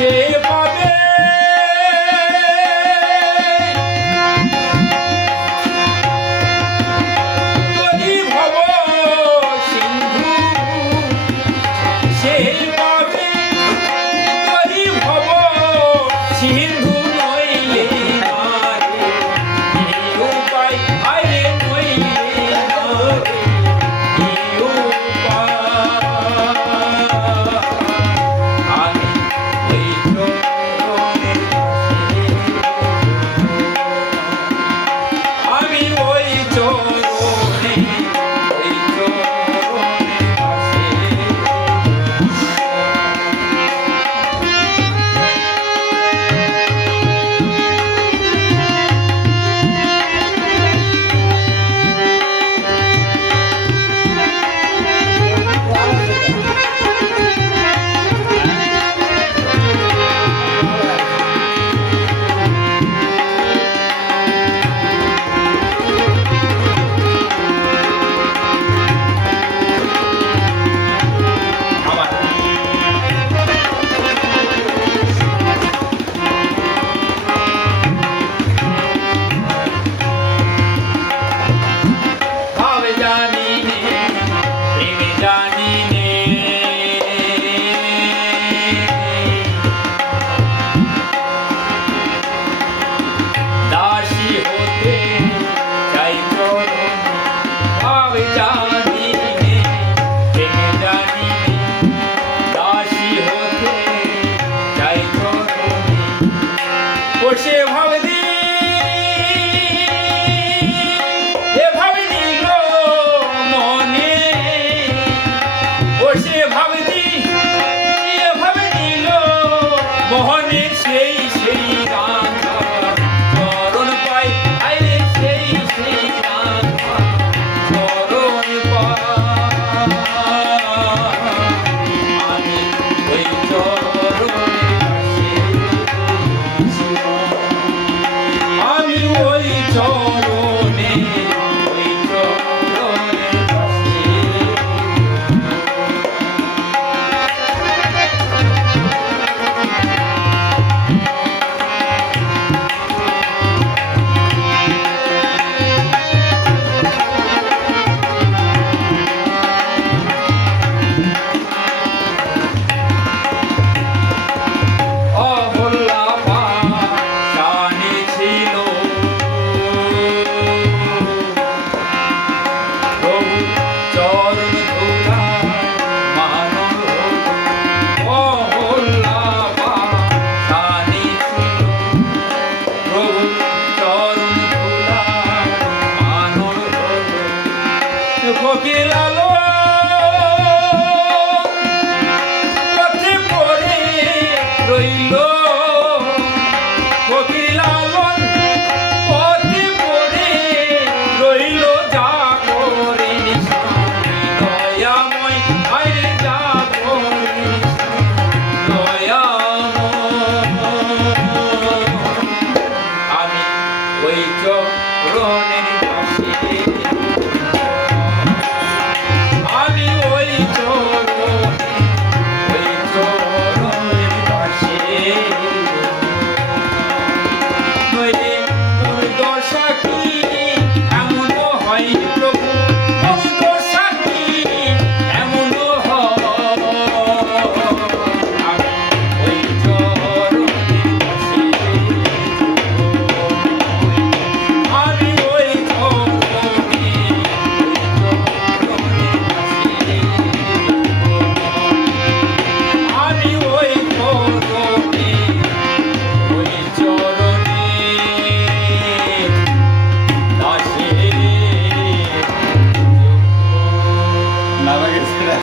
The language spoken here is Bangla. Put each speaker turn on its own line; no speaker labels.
cheio. মোহনে সেই সেই গান চরণ পাই। আইরে সেই সেই গান চরণ আমি ওই চরণে আমি ওই চরণ কোকিলালো